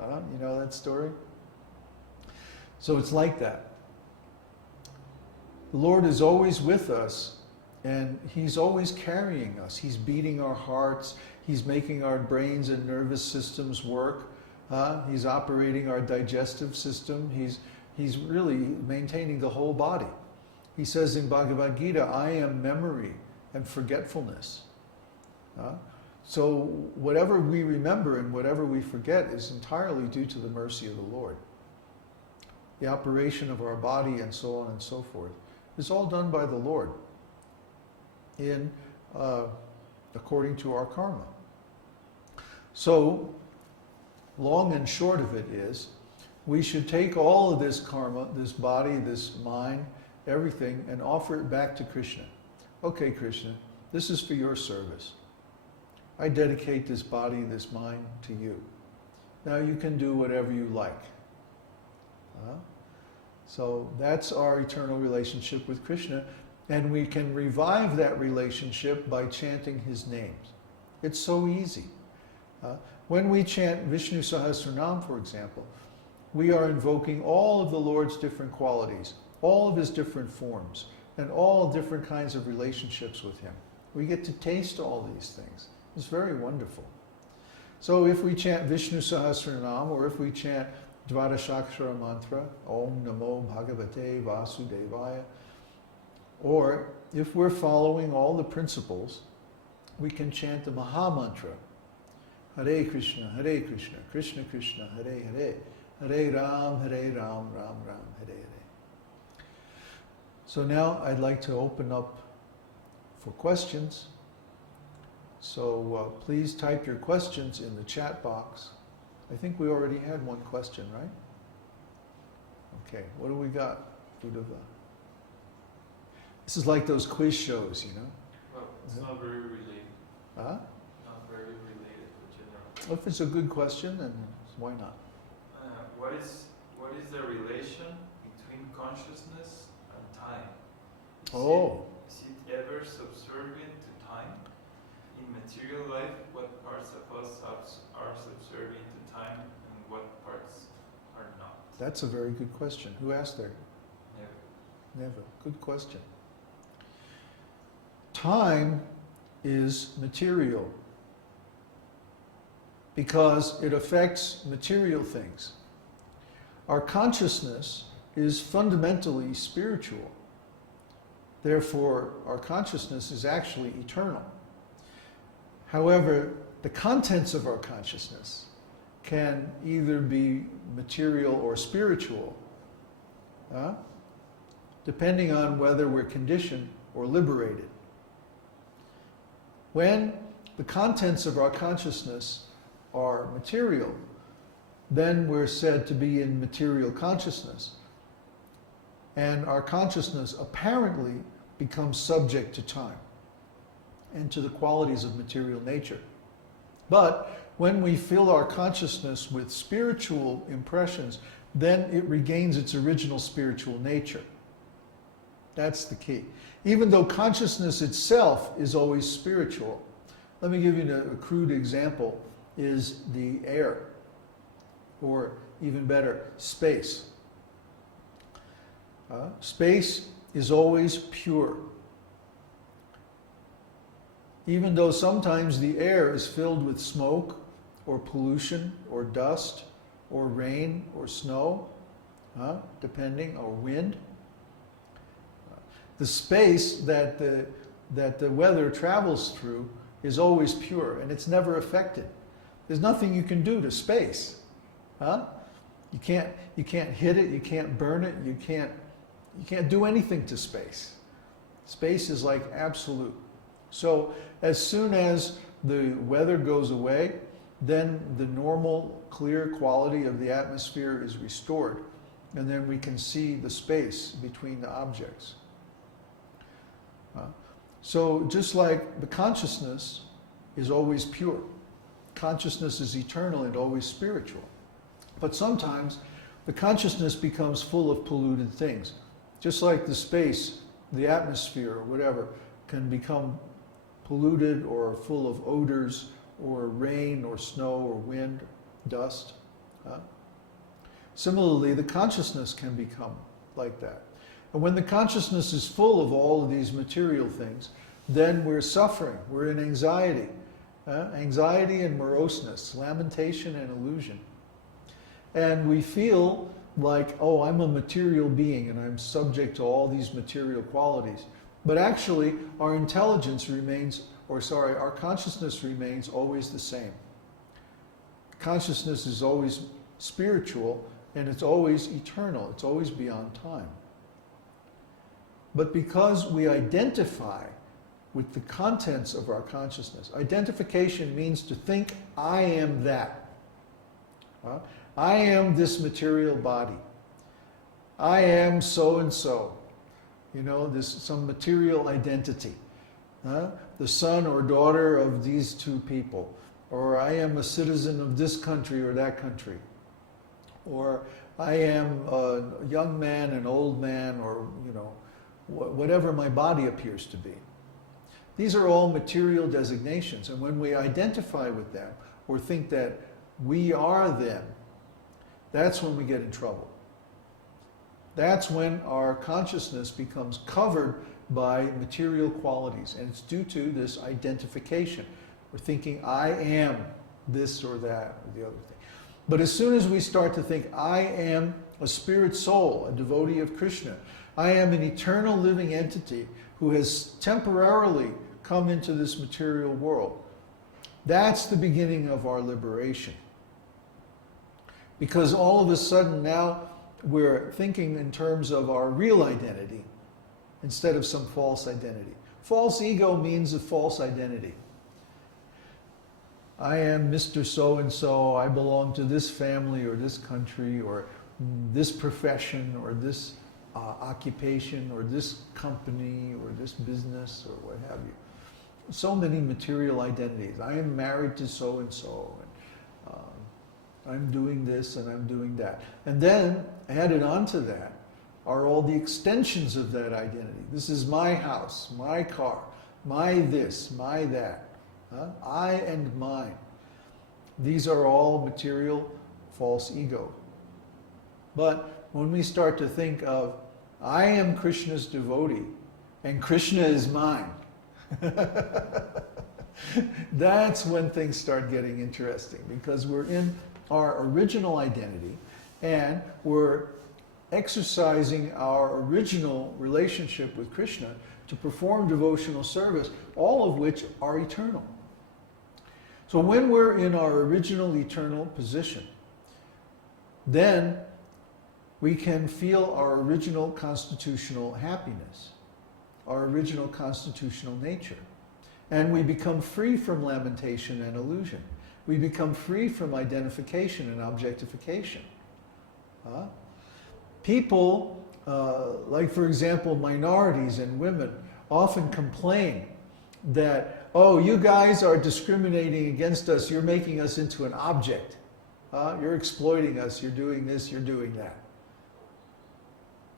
You know that story? So it's like that. The Lord is always with us, and He's always carrying us. He's beating our hearts. He's making our brains and nervous systems work. He's operating our digestive system. He's really maintaining the whole body. He says in Bhagavad Gita, I am memory and forgetfulness. So whatever we remember and whatever we forget is entirely due to the mercy of the Lord. The operation of our body and so on and so forth is all done by the Lord according to our karma. So, long and short of it is, we should take all of this karma, this body, this mind, everything, and offer it back to Krishna. Okay, Krishna, this is for your service. I dedicate this body, this mind to you. Now you can do whatever you like. So that's our eternal relationship with Krishna, and we can revive that relationship by chanting His names. It's so easy. When we chant Viṣṇusahasranāma, for example, we are invoking all of the Lord's different qualities, all of His different forms, and all different kinds of relationships with Him. We get to taste all these things. It's very wonderful. So if we chant Viṣṇusahasranāma, or if we chant Dvadashakshara mantra, Om Namo Bhagavate Vasudevaya, or if we're following all the principles, we can chant the Maha Mantra, Hare Krishna, Krishna Krishna, Hare Hare, Hare Ram, Ram Ram, Hare Hare. So now I'd like to open up for questions. So please type your questions in the chat box. I think we already had one question, right? Okay, what do we got? This is like those quiz shows, you know? Well, it's not very related. Huh? Not very related, but general. Well, if it's a good question, then why not? What is the relation between consciousness and time? Is it ever subservient to time? In material life, what parts of us are subservient to time and what parts are not? That's a very good question. Who asked that? Never. Good question. Time is material because it affects material things. Our consciousness is fundamentally spiritual. Therefore, our consciousness is actually eternal. However, the contents of our consciousness can either be material or spiritual, depending on whether we're conditioned or liberated. When the contents of our consciousness are material, then we're said to be in material consciousness. And our consciousness apparently becomes subject to time and to the qualities of material nature. But when we fill our consciousness with spiritual impressions, then it regains its original spiritual nature. That's the key. Even though consciousness itself is always spiritual. Let me give you a crude example, is the air, or even better, space. Space is always pure. Even though sometimes the air is filled with smoke, or pollution, or dust, or rain, or snow, depending, or wind. The space that the weather travels through is always pure, and it's never affected. There's nothing you can do to space. You can't hit it, you can't burn it, you can't do anything to space. Space is like absolute. So as soon as the weather goes away, then the normal clear quality of the atmosphere is restored, and then we can see the space between the objects. So just like the consciousness is always pure, consciousness is eternal and always spiritual. But sometimes the consciousness becomes full of polluted things. Just like the space, the atmosphere, or whatever, can become polluted or full of odors, or rain, or snow, or wind, dust. Similarly, the consciousness can become like that. And when the consciousness is full of all of these material things, then we're suffering, we're in anxiety. Anxiety and moroseness, lamentation and illusion. And we feel like, oh, I'm a material being and I'm subject to all these material qualities. But actually, our intelligence remains, our consciousness remains always the same. Consciousness is always spiritual and it's always eternal, it's always beyond time. But because we identify with the contents of our consciousness, identification means to think, I am that. I am this material body. I am so and so. You know, this some material identity. The son or daughter of these two people. Or I am a citizen of this country or that country. Or I am a young man, an old man, or, you know, whatever my body appears to be. These are all material designations, and when we identify with them or think that we are them, that's when we get in trouble. That's when our consciousness becomes covered by material qualities, and it's due to this identification. We're thinking, I am this or that or the other thing. But as soon as we start to think, I am a spirit soul, a devotee of Krishna, I am an eternal living entity who has temporarily come into this material world, that's the beginning of our liberation. Because all of a sudden now we're thinking in terms of our real identity instead of some false identity. False ego means a false identity. I am Mr. So-and-so, I belong to this family or this country or this profession or this occupation or this company or this business or what have you. So many material identities. I am married to so-and-so, and I'm doing this and I'm doing that. And then added onto that are all the extensions of that identity. This is my house, my car, my this, my that. I and mine. These are all material false ego. But when we start to think of, I am Krishna's devotee and Krishna is mine, that's when things start getting interesting, because we're in our original identity and we're exercising our original relationship with Krishna to perform devotional service, all of which are eternal. So when we're in our original eternal position, then we can feel our original constitutional happiness, our original constitutional nature. And we become free from lamentation and illusion. We become free from identification and objectification. People, like for example, minorities and women, often complain that, oh, you guys are discriminating against us, you're making us into an object. You're exploiting us, you're doing this, you're doing that.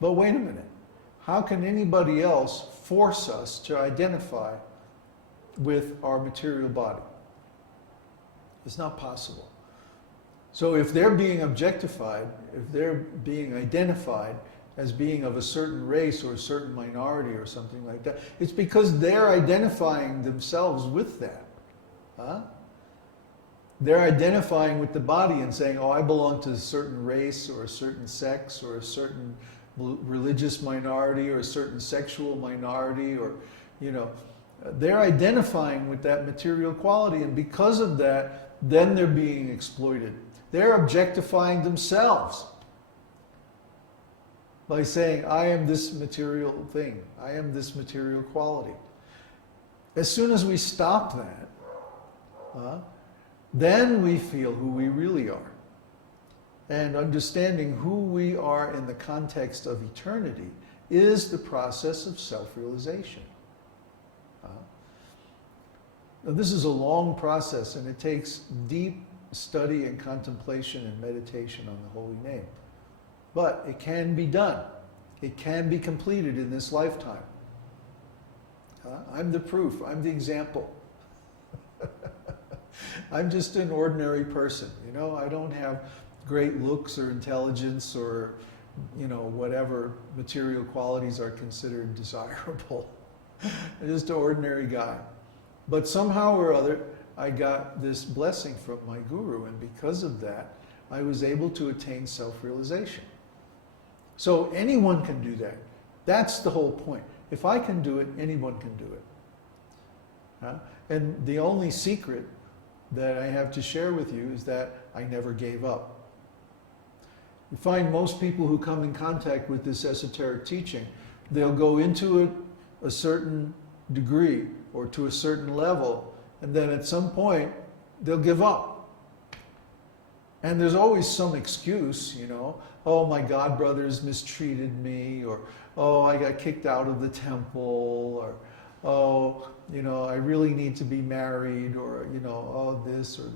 But wait a minute. How can anybody else force us to identify with our material body? It's not possible. So if they're being objectified, if they're being identified as being of a certain race or a certain minority or something like that, it's because they're identifying themselves with that. They're identifying with the body and saying, oh, I belong to a certain race or a certain sex or a certain religious minority or a certain sexual minority, or, you know, they're identifying with that material quality, and because of that, then they're being exploited. They're objectifying themselves by saying, I am this material thing, I am this material quality. As soon as we stop that, then we feel who we really are. And understanding who we are in the context of eternity is the process of self-realization. Now, this is a long process, and it takes deep study and contemplation and meditation on the holy name. But it can be done. It can be completed in this lifetime. I'm the proof. I'm the example. I'm just an ordinary person. You know, I don't have great looks or intelligence or, whatever material qualities are considered desirable. Just an ordinary guy. But somehow or other, I got this blessing from my guru, and because of that, I was able to attain self-realization. So anyone can do that. That's the whole point. If I can do it, anyone can do it. And the only secret that I have to share with you is that I never gave up. You find most people who come in contact with this esoteric teaching, they'll go into it a certain degree or to a certain level, and then at some point they'll give up. And there's always some excuse, oh, my god brothers mistreated me, or oh, I got kicked out of the temple, or oh, I really need to be married, or oh, this or that.